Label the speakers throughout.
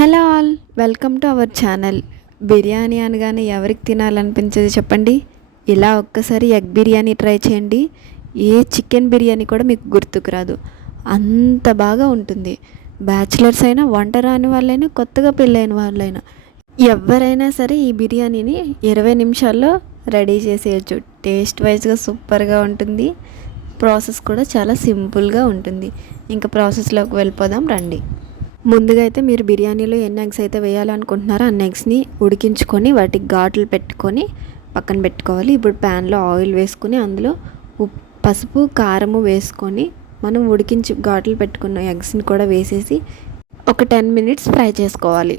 Speaker 1: Hello all welcome to our channel. Biryani అనగానే ఎవరికి తినాలనిపించేది చెప్పండి? ఇలా ఒక్కసారి ఎగ్ బిర్యానీ ట్రై చేయండి. ఏ చికెన్ బిర్యానీ కూడా మీకు గుర్తుకు రాదు. అంత బాగా ఉంటుంది. బ్యాచిలర్స్ అయినా వంట రాని వాళ్ళైనా కొత్తగా పెళ్ళైన వాళ్ళైనా ఎవరైనా సరే ఈ బిర్యానీని ఇరవై నిమిషాల్లో రెడీ చేసేయచ్చు. టేస్ట్ వైజ్గా సూపర్గా ఉంటుంది. ప్రాసెస్ కూడా చాలా సింపుల్గా ఉంటుంది. ఇంకా ప్రాసెస్లోకి వెళ్ళిపోదాం రండి. ముందుగా అయితే మీరు బిర్యానీలో ఎన్ని ఎగ్స్ అయితే వేయాలనుకుంటున్నారో అన్ని ఎగ్స్ని ఉడికించుకొని వాటికి ఘాట్లు పెట్టుకొని పక్కన పెట్టుకోవాలి. ఇప్పుడు ప్యాన్లో ఆయిల్ వేసుకొని అందులో ఉప్పు పసుపు కారము వేసుకొని మనం ఉడికించి ఘాట్లు పెట్టుకున్న ఎగ్స్ని కూడా వేసేసి ఒక టెన్ మినిట్స్ ఫ్రై చేసుకోవాలి.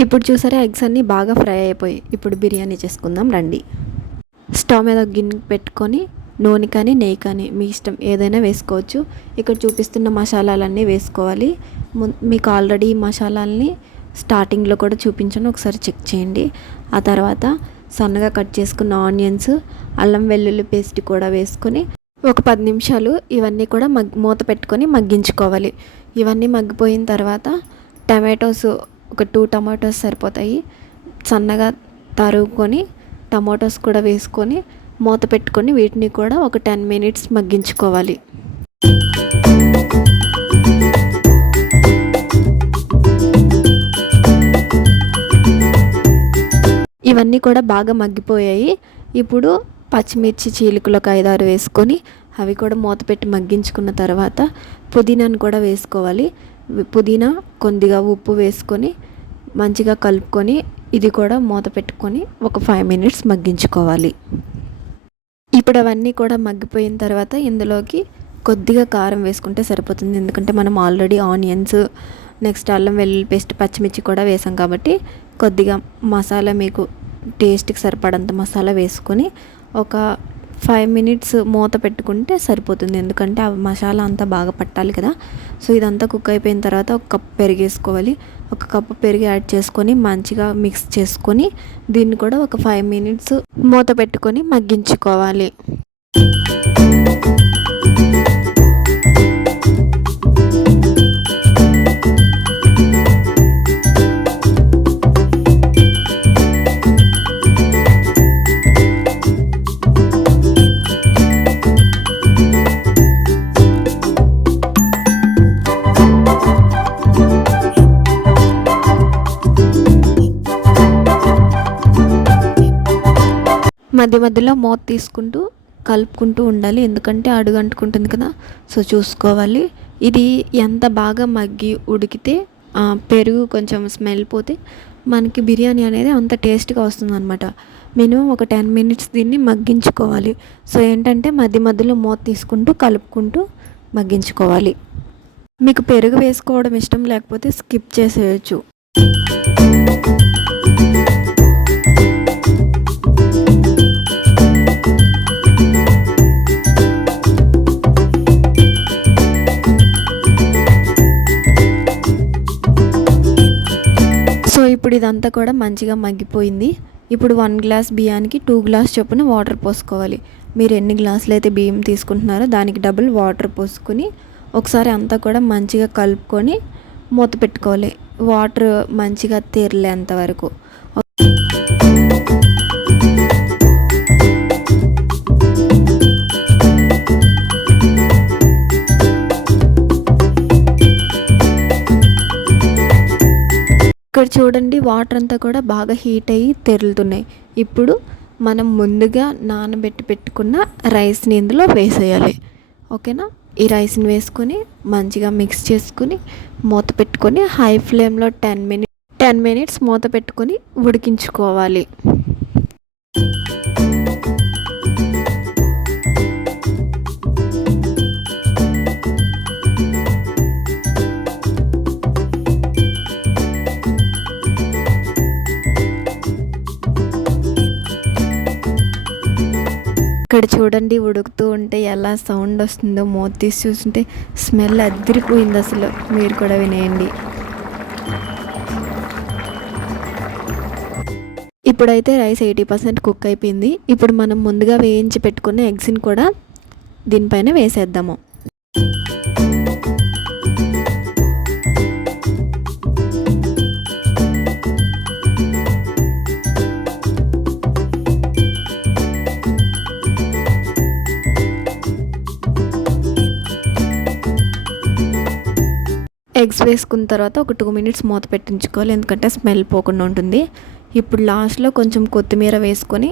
Speaker 1: ఇప్పుడు చూసారా ఎగ్స్ అన్నీ బాగా ఫ్రై అయిపోయి ఇప్పుడు బిర్యానీ చేసుకుందాం రండి. స్టవ్ మీద గిన్నె పెట్టుకొని నూనె కానీ నెయ్యి కానీ మీ ఇష్టం ఏదైనా వేసుకోవచ్చు. ఇక్కడ చూపిస్తున్న మసాలాలన్నీ వేసుకోవాలి. ము- మీకు ఆల్రెడీ మసాలాలని స్టార్టింగ్లో కూడా చూపించాను ఒకసారి చెక్ చేయండి. ఆ తర్వాత సన్నగా కట్ చేసుకున్న ఆనియన్స్ అల్లం వెల్లుల్లి పేస్ట్ కూడా వేసుకొని ఒక పది నిమిషాలు ఇవన్నీ కూడా మగ్ మూత పెట్టుకొని మగ్గించుకోవాలి. ఇవన్నీ మగ్గిపోయిన తర్వాత టమాటోస్ ఒక టూ టమాటోస్ సరిపోతాయి. సన్నగా తరుగుకొని టమాటోస్ కూడా వేసుకొని మూత పెట్టుకొని వీటిని కూడా ఒక టెన్ మినిట్స్ మగ్గించుకోవాలి. ఇవన్నీ కూడా బాగా మగ్గిపోయాయి. ఇప్పుడు పచ్చిమిర్చి చీలికలు ఒక ఐదారు వేసుకొని అవి కూడా మూత పెట్టి మగ్గించుకున్న తర్వాత పుదీనాను కూడా వేసుకోవాలి. పుదీనా కొద్దిగా ఉప్పు వేసుకొని మంచిగా కలుపుకొని ఇది కూడా మూత పెట్టుకొని ఒక ఫైవ్ మినిట్స్ మగ్గించుకోవాలి. ఇప్పుడు అవన్నీ కూడా మగ్గిపోయిన తర్వాత ఇందులోకి కొద్దిగా కారం వేసుకుంటే సరిపోతుంది. ఎందుకంటే మనం ఆల్రెడీ ఆనియన్స్ నెక్స్ట్ అల్లం వెల్లుల్లి పేస్ట్ పచ్చిమిర్చి కూడా వేసాం కాబట్టి కొద్దిగా మసాలా మీకు టేస్ట్కి సరిపడంత మసాలా వేసుకొని ఒక ఫైవ్ మినిట్స్ మూత పెట్టుకుంటే సరిపోతుంది. ఎందుకంటే ఆ మసాలా అంతా బాగా పట్టాలి కదా. సో ఇదంతా కుక్ అయిపోయిన తర్వాత ఒక కప్ పెరిగేసుకోవాలి. ఒక కప్పు పెరిగి యాడ్ చేసుకొని మంచిగా మిక్స్ చేసుకొని దీన్ని కూడా ఒక ఫైవ్ మినిట్స్ మూత పెట్టుకొని మగ్గించుకోవాలి. మధ్య మధ్యలో మూత తీసుకుంటూ కలుపుకుంటూ ఉండాలి. ఎందుకంటే అడుగు అంటుకుంటుంది కదా. సో చూసుకోవాలి. ఇది ఎంత బాగా మగ్గి ఉడికితే ఆ, పెరుగు కొంచెం స్మెల్ పోతే మనకి బిర్యానీ అనేది అంత టేస్ట్గా వస్తుంది అనమాట మినిమం ఒక టెన్ మినిట్స్ దీన్ని మగ్గించుకోవాలి. సో ఏంటంటే మధ్య మధ్యలో మూత తీసుకుంటూ కలుపుకుంటూ మగ్గించుకోవాలి. మీకు పెరుగు వేసుకోవడం ఇష్టం లేకపోతే స్కిప్ చేసేయచ్చు. ఇప్పుడు ఇదంతా కూడా మంచిగా మగ్గిపోయింది. ఇప్పుడు వన్ గ్లాస్ బియ్యానికి టూ గ్లాస్ చొప్పున వాటర్ పోసుకోవాలి. మీరు ఎన్ని గ్లాసులు అయితే బియ్యం తీసుకుంటున్నారో దానికి డబుల్ వాటర్ పోసుకొని ఒకసారి అంతా కూడా మంచిగా కలుపుకొని మూత పెట్టుకోవాలి. వాటర్ మంచిగా తీరలేంత వరకు. ఇక్కడ చూడండి వాటర్ అంతా కూడా బాగా హీట్ అయ్యి తెరులుతున్నాయి. ఇప్పుడు మనం ముందుగా నానబెట్టి పెట్టుకున్న రైస్ని ఇందులో వేసేయాలి. ఓకేనా ఈ రైస్ని వేసుకొని మంచిగా మిక్స్ చేసుకుని మూత పెట్టుకొని హై ఫ్లేమ్లో టెన్ మినిట్ టెన్ మినిట్స్ మూత పెట్టుకొని ఉడికించుకోవాలి. ఇక్కడ చూడండి ఉడుకుతూ ఉంటే ఎలా సౌండ్ వస్తుందో మూత తీసి చూస్తుంటే స్మెల్ అదిరిపోయింది అసలు. మీరు కూడా వినేయండి. ఇప్పుడైతే రైస్ ఎయిటీ పర్సెంట్ కుక్ అయిపోయింది. ఇప్పుడు మనం ముందుగా వేయించి పెట్టుకున్న ఎగ్స్ని కూడా దీనిపైన వేసేద్దాము. ఎగ్స్ వేసుకున్న తర్వాత ఒక టూ మినిట్స్ మూత పెట్టించుకోవాలి. ఎందుకంటే స్మెల్ పోకుండా ఉంటుంది. ఇప్పుడు లాస్ట్లో కొంచెం కొత్తిమీర వేసుకొని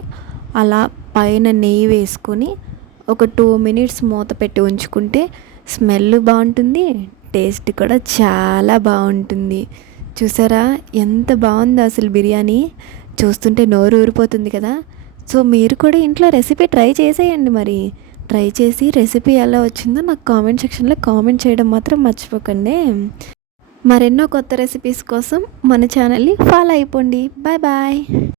Speaker 1: అలా పైన నెయ్యి వేసుకొని ఒక టూ మినిట్స్ మూత పెట్టి ఉంచుకుంటే స్మెల్ బాగుంటుంది టేస్ట్ కూడా చాలా బాగుంటుంది. చూసారా? ఎంత బాగుందో అసలు బిర్యానీ. చూస్తుంటే నోరు ఊరిపోతుంది కదా. సో మీరు కూడా ఇంట్లో రెసిపీ ట్రై చేసేయండి మరి. ట్రై చేసి రెసిపీ ఎలా వచ్చిందో నాకు కామెంట్ సెక్షన్లో కామెంట్ చేయడం మాత్రం మర్చిపోకండి. మరెన్నో కొత్త రెసిపీస్ కోసం మన ఛానల్ని ఫాలో అయిపోండి. Bye bye.